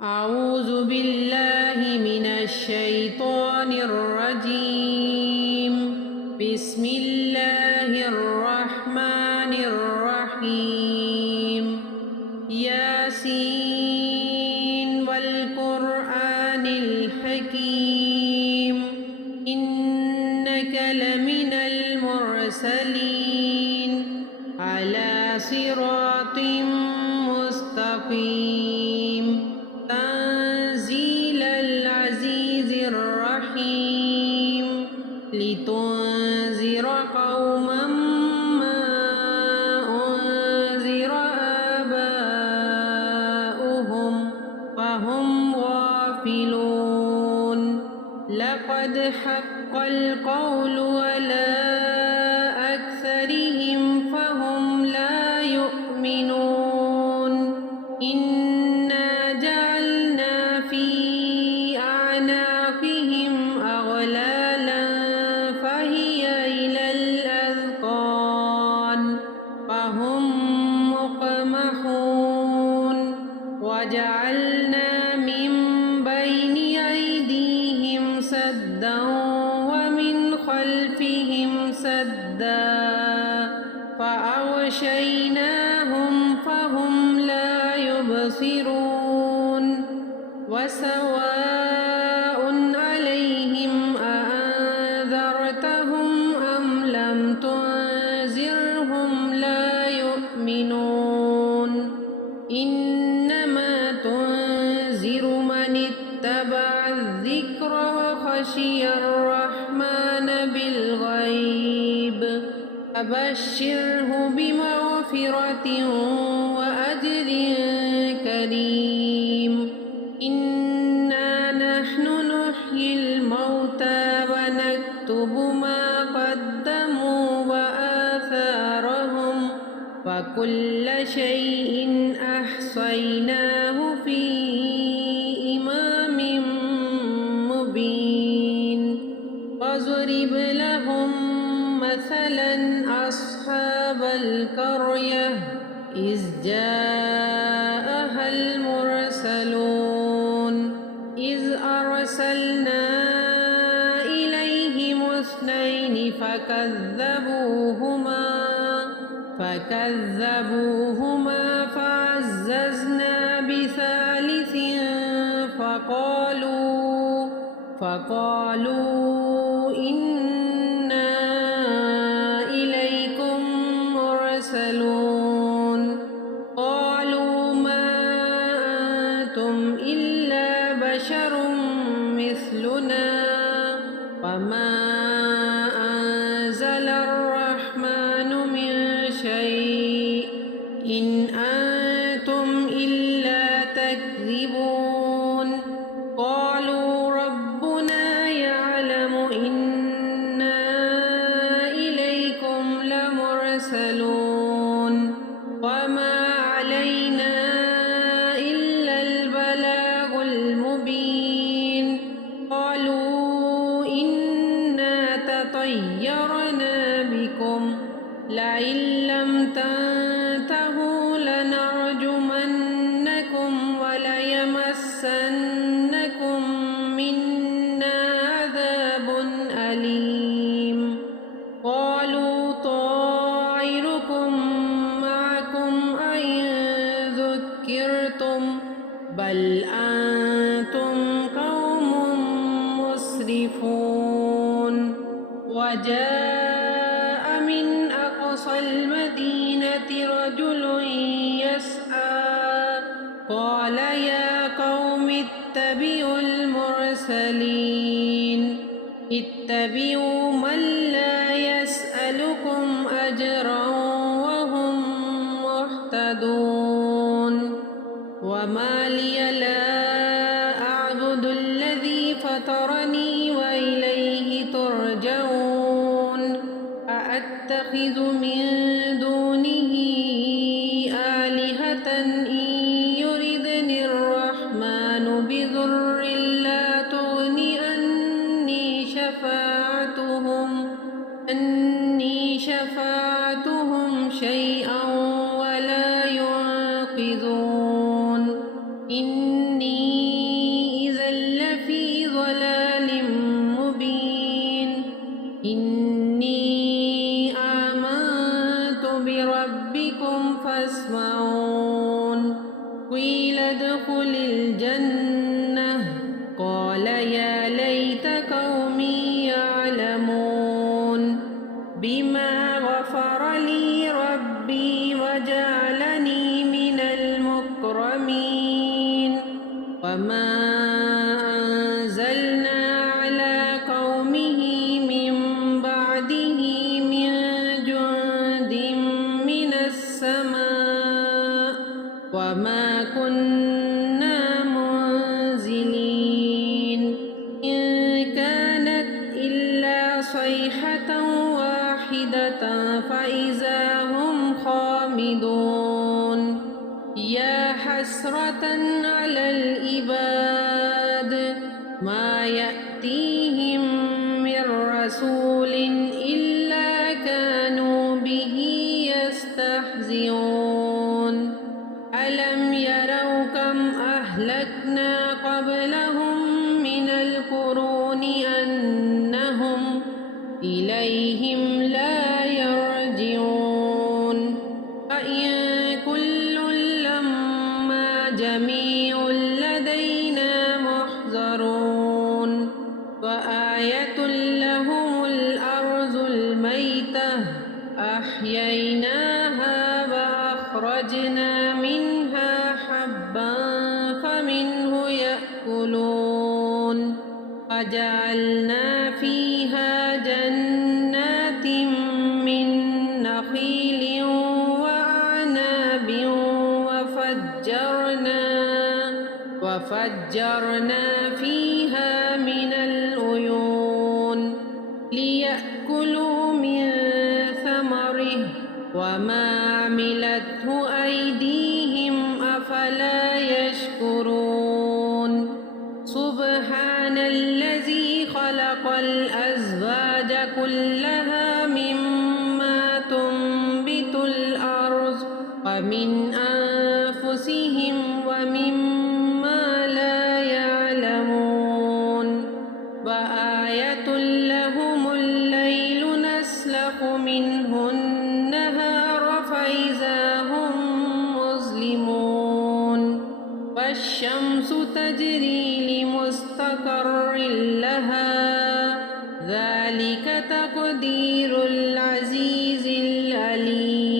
أعوذ بالله من الشيطان الرجيم. بسم الله الرحمن الرحيم. ياسين والقرآن الحكيم إنك لمن المرسلين على صراط مستقيم تنزيل العزيز الرحيم لتنذر قوما ما أنذر آباؤهم فهم غافلون لقد حق القول على أكثرهم فهم لا يؤمنون إنا جعلنا في أعناقهم أغلالا فهي إلى الأذقان فهم مقمحون وجعلنا من بين أيديهم سدا ومن خلفهم سدا فأغشيناهم فهم لا يبصرون وسواء عليهم أأنذرتهم أم لم تنذرهم لا يؤمنون إنما تنذر من اتبع الذكر وخشي الرحمن بالغيب فبشره بمغفرة وأجر كريم إنا نحن نحيي الموتى ونكتب ما قدموا وآثارهم وكل شيء أحصيناه في إمام مبين واضرب لهم مثلا أصحاب القرية إذ جاءها المرسلون إذ أرسلنا إليهم اثنين فكذبوهما فعززنا بثالث فقالوا إنا إليكم مرسلون قالوا ما أنتم إلا بشر مثلنا وما أنزل الرحمن من شيء إن أنتم إلا تكذبون قالوا ربنا يعلم إنا إليكم لمرسلون وما علينا إلا البلاغ المبين قالوا إنا تطيرنا بكم لئن لم تنتهوا لنرجمنكم وليمسنكم منا عذاب أليم قالوا طائركم معكم أئن ذكرتم بل أنتم قوم مسرفون وجاء من أقصى المدينة رجل يسعى قال يا قوم اتبعوا المرسلين اتبعوا من لا يسألكم أجرا وهم مهتدون وما لي لا أعبد الذي فطرني وإليه ترجعون أأتخذ من دونه آلهة إن يردني الرحمن بضر لا تغن عني شفاعتهم شيئا ولا ينقذون إني إني إذا لفي ضلال مبين إني آمنت بربكم فاسمعون قيل ادخل الجنة قال يا ليت قومي يعلمون بما غفر لي ربي وجعلني من المكرمين وما أنزلنا على قومه من بعده من جند من السماء وما كنا منزلين إن كانت إلا صيحة واحدة فإذا هم خامدون يا حسرة على العباد ما يأتيهم من رسول إلا كانوا به يستهزئون ألم يروا كم أهلكنا قبلهم من القرون أنهم إليهم لا يرجعون فإن كل لما جميع لدينا محضرون وآية لهم الأرض الميتة أحييناها وأخرجنا منها حبا فمنه يأكلون وجعلنا فيها جنات من نخيل وأعناب وفجرنا فيها من العيون ليأكلوا من ثمره وما عملته أيديهم أفلا يشكرون سبحان الذي خلق الأزواج كلها مما تنبت الأرض ومن أنفسهم ومما لا يعلمون وآية لهم الليل نسلخ منه النهار فإذا هم مظلمون والشمس تجري لمستقر لها ذلك تقدير العزيز العليم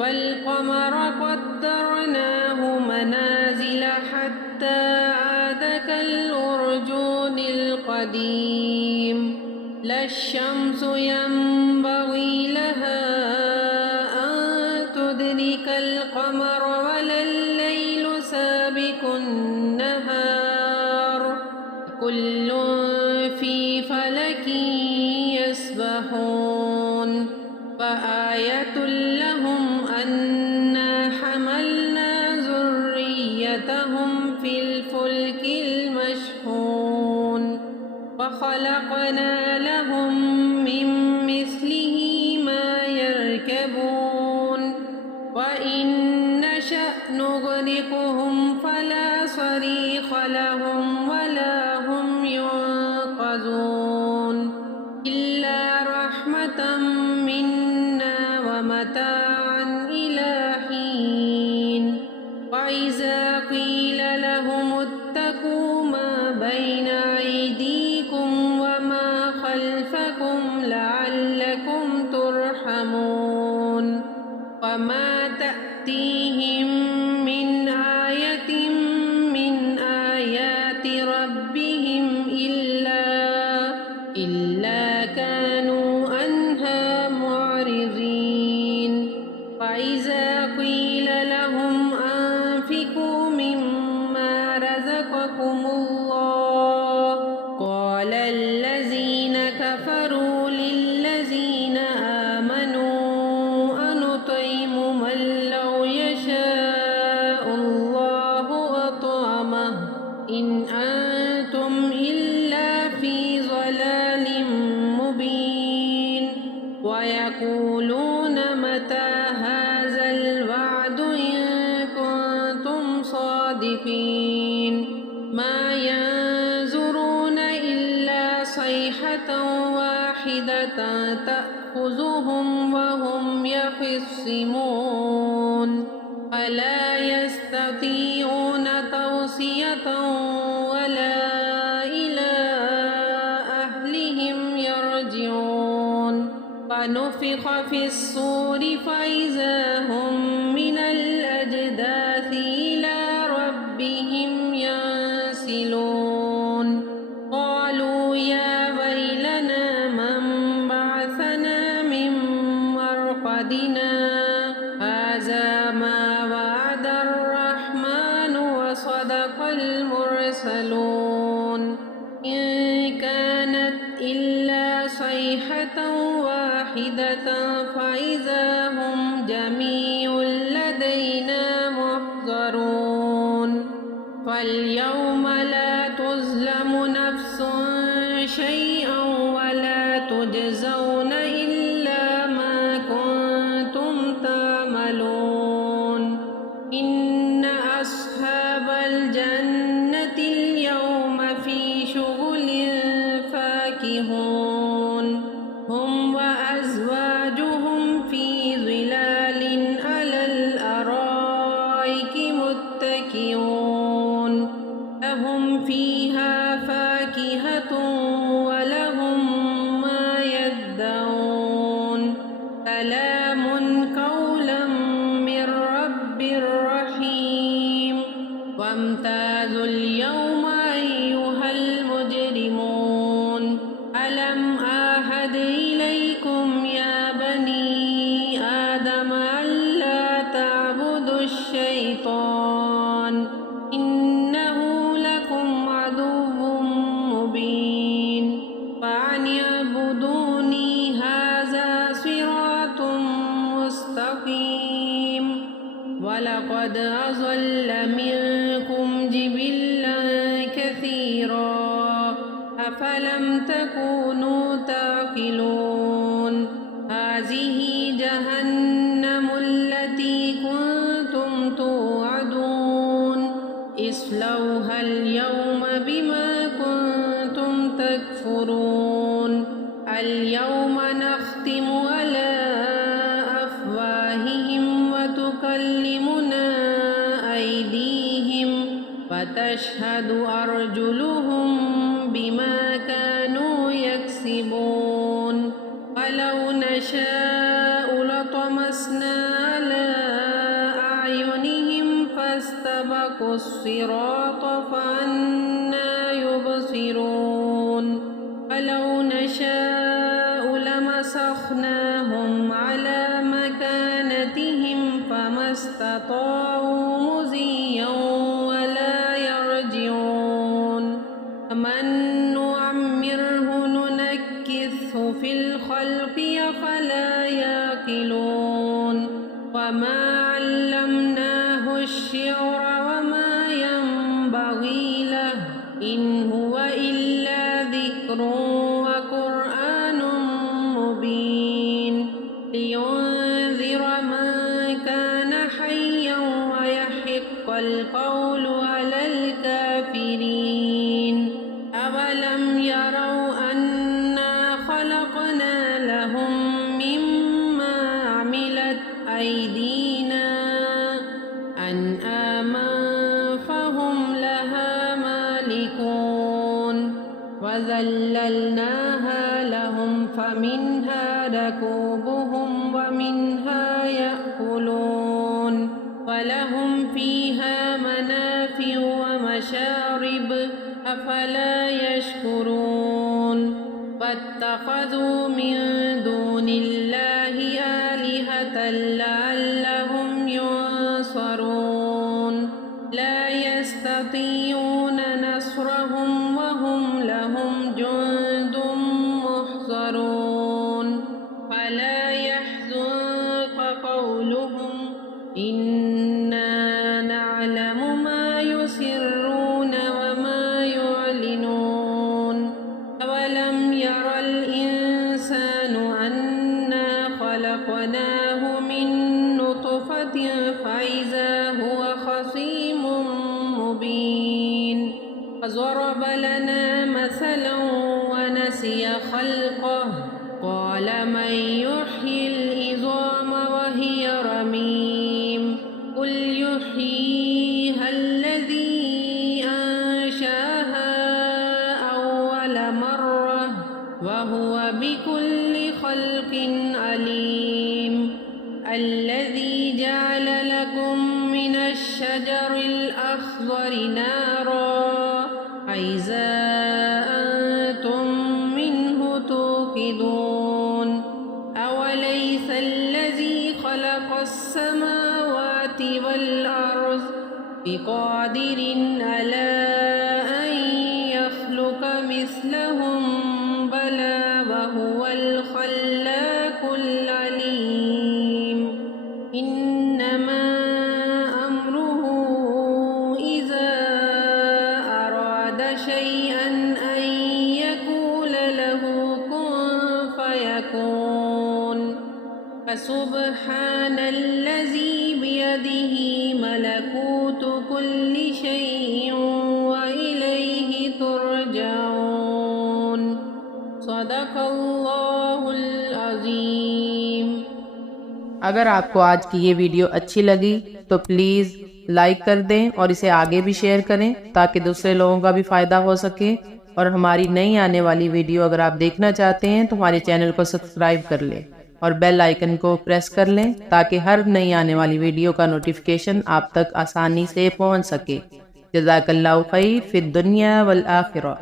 والقمر قدرناه منازل حتى عاد كالأرجون القديم لا الشمس ينبغي لها أن تدرك القمر ولا الليل سابق النهار كل في فلك يسبحون فآية لهم أنا حملنا ذريتهم في الفلك المشحون وخلقنا لهم من مثله ما يركبون وإن نشأ نغرقهم فلا صريخ لهم ولا هم ينقذون إلا رحمة منا ومتاعا إلى حين وإذا قيل لهم اتقوا ما بين أيديكم وما خلفكم لعلكم ترحمون وما تأتيهم من آية من آيات ربهم إلا كانوا عنها معرضين فإذا قيل لهم أنفقوا مما رزقكم الله قال الذين كفروا للذين آمنوا أنطعم من لو يشاء الله أطعمه إن أنتم إلا في ضلال مبين ويقولون متى هذا الوعد إن كنتم صادقين ما ينظرون إلا صيحة واحدة تأخذهم وهم يخصمون فلا يستطيعون توصية ولا إلى أهلهم يرجعون فنفخ في الصور فإذا هم من الأجداث إلى ربهم ينسلون قالوا يا ويلنا من بعثنا من مرقدنا هذا ما وعد الرحمن وصدق المرسلون إن كانت إلا صيحة واحدة فإذا هم جميع لدينا محضرون فاليوم لا تظلم نفس شيئا ولا تجزون إلا ما كنتم تعملون إن أصحاب الجنة اليوم في شغل فاكهون هم وأزواجهم في ظلال على الأرائك متكئون لهم فيها فاكهة ولهم ما يدعون سلام قولا من رب رحيم وامتازوا اليوم أيها المجرمون ألم أعهد إليكم يا بني آدم ألا تعبدوا الشيطان إنه لكم عدو مبين فأن اعبدوني هذا صراط مستقيم ولقد أضل منكم جبلا كثيرا أفلم تكونوا تعقلون هذه جهنم التي كنتم توعدون اصلوها اليوم بما كنتم تكفرون اليوم نختم على أفواههم وتكلمنا أيديهم وتشهد أرجلهم بما كانوا يكسبون ولو نشاء لطمسنا على أعينهم فاستبقوا الصراط فأنى يبصرون ولو نشاء لمسخناهم على مكانتهم فما استطاعوا مضيا ولا يرجعون من نعمره ننكثه في الخلق أفلا يعقلون وما علمناه الشعر وما ينبغي له إن هو إلا ذكر وقرآن مبين لينذر من كان حيا ويحق القول على الكافرين أولم يروا أنا خلقنا لهم مما عملت أيدينا أنعاما فهم لها مالكون وذللناها لهم فمنها ركوبهم ومنها يأكلون ولهم فيها منافع ومشارب أفلا يشكرون واتخذوا من دون الله آلهة لعلهم ينصرون لا يستطيعون نصرهم وهم لهم جند محضرون فلا يحزنك قولهم إنا نعلم ما يسرون وما يعلنون أولم ير الإنسان أنا خلقناه من نطفة فإذا هو خصيم مبين ضرب لنا مثلا ونسي خلقه قال من يحيي العظام وهي رميم قل يحييها الذي أنشاها أول مرة وهو بكل خلق عليم الذي جعل لكم من الشجر الأخضر نارا فإذا أنتم منه توقدون أوليس الذي خلق السماوات والأرض بقادر على أن يخلق مثلهم بلى وهو الخلاق العليم إنما أمره إذا أراد شيئا أن يقول له كن فيكون فسبحان الذي بيده ملكوت كل شيء وإليه ترجعون صدق अल्लाहुल अज़ीम। अगर आपको आज की ये वीडियो अच्छी लगी तो प्लीज़ लाइक कर दें और इसे आगे भी शेयर करें ताकि दूसरे लोगों का भी फ़ायदा हो सके। और हमारी नई आने वाली वीडियो अगर आप देखना चाहते हैं तो हमारे चैनल को सब्सक्राइब कर लें और बेल आइकन को प्रेस कर लें ताकि हर नई आने वाली वीडियो का नोटिफिकेशन आप तक आसानी से पहुंच सके। जज़ाकल्लाहु खैर फिद दुनिया वल आखिरह।